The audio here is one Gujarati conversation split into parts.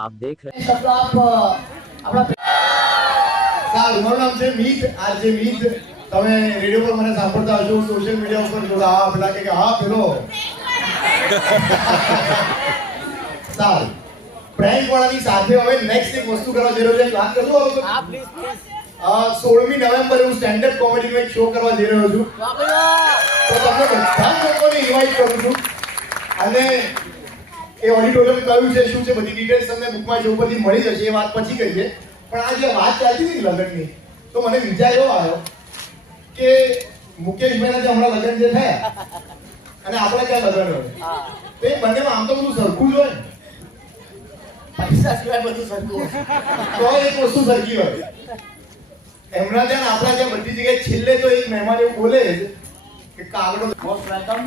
आप देख रहे सब आप अपना સારું, મારું નામ છે મીત. આજે મીત તમે રેડિયો પર મને સાંભળતા હશો, સોશિયલ મીડિયા ઉપર જોતા હા પેલા કે હા પેલો સારું. પ્રેન્ક વાળાની સાથે હવે નેક્સ્ટ એક વસ્તુ કરવા જઈ રહ્યો છે. વાત કરું હવે 16મી નવેમ્બરે હું સ્ટેન્ડ અપ કોમેડીનો એક શો કરવા જઈ રહ્યો છું. તો તમને બધા લોકોને ઇન્વાઇટ કરું છું. અને એ ઓડિટોરિયમ કયું છે, શું છે, બધી ડિટેલ્સ તમને બુકમાં શો પરથી મળી જશે. એ વાત પછી કહીએ. પણ આ જે વાત ચાલતી હતી લગ્નની, તો મને વિચાર એવો આવ્યો કે મુકેશભાઈના જે હમણાં લગ્ન જે થયા અને આપણા ત્યાં લગ્ન હોય, તો એ બંનેમાં આમ તો બધું સરખું જ હોય ને. પૈસા સિવાય બધું સરખું તો એક વસ્તુ સરખી હોય. એમના ત્યાં ને આપણા ત્યાં બધી જગ્યાએ છેલ્લે તો એક મહેમાન એવું બોલે જ કે કાગડો. Most welcome.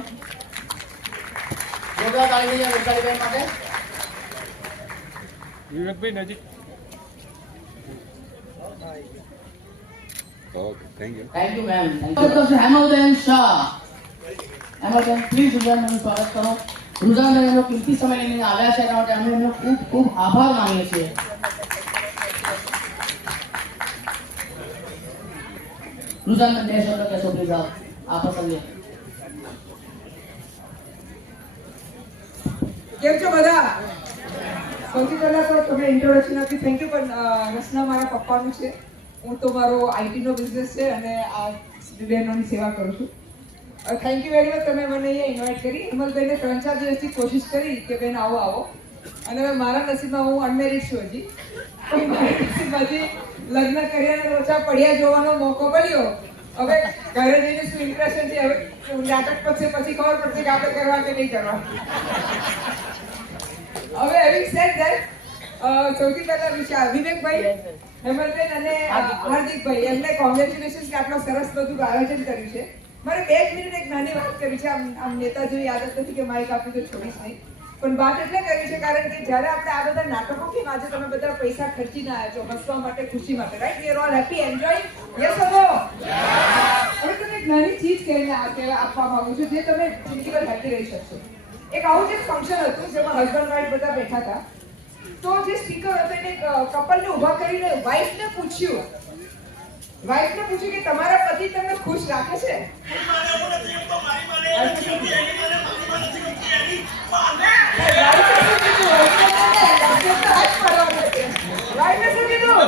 જોરદાર તાળી દઈએ વૈશાલીબેન માટે. વિવેકભાઈ નજીક. Okay, thank you. Thank you ma'am. Doctor Hemalben Shah. Hemalben please રૂઝાનનું સ્વાગત કરો. રૂઝાનબેન એમનો કિંમતી સમય લઈને આવ્યા છે, એના માટે અમે એમનો ખૂબ ખૂબ આભાર માનીએ છીએ. રૂઝાનબેન બે શબ્દ કહેશો પ્લીઝ આ પ્રસંગે. કેમ છો બધા? સૌથી પહેલા તો તમે ઇન્ટ્રોડક્શન આપી થેન્ક યુ. પણ રચના મારા પપ્પાનું છે. હું તો મારો આઈટીનો બિઝનેસ છે અને આ બહેનોની સેવા કરું છું. Thank you very much. તમે મને અહીંયા ઇન્વાઇટ કરી. હિમલબેને 3-4 દિવસથી કોશિશ કરી કે બેન આવો આવો, અને હવે મારા નસીબમાં હું અનમેરિડ છું હજી. પણ મારા નસીબમાં હજી લગ્ન કર્યા લોચા પડ્યા જોવાનો મોકો મળ્યો. હવે ઘરે જઈને શું ઇમ્પ્રેશન છે, હવે નાટક પછી ખબર પડશે કે આપણે કરવા કે નહીં કરવા. હવે having said that, સૌથી પહેલા વિવેકભાઈ, હેમલબેન અને હાર્દિકભાઈ એમને કોંગ્રેચ્યુલેશન કે આટલો સરસ બધું આયોજન કર્યું છે. મારે 2 મિનિટ એક નાની વાત કરવી છે. આમ નેતા જેવી આદત નથી કે માઇક આપી તો છોડીશ નહીં, પણ વાત એટલે કરવી છે કારણ કે જ્યારે આપણે આ બધા નાટકો કેમ આજે તમે બધા પૈસા ખર્ચીને આવ્યા છો હસવા માટે, ખુશી માટે, right? We are all happy, enjoy. Yes or no? હવે તમે એક નાની ચીજ કહીને આપવા માંગુ છું જે તમે જિંદગીભર હેપી રહી શકશો. એક આવું જ એક ફંક્શન હતું જેમાં હસબન્ડ વાઈફ બધા બેઠા હતા. તો જે સ્પીકર હતો એને કપલને ઊભા કરીને વાઈફને પૂછ્યું કે તમારા પતિ તમને ખુશ રાખે છે? વાઈફે શું કીધું?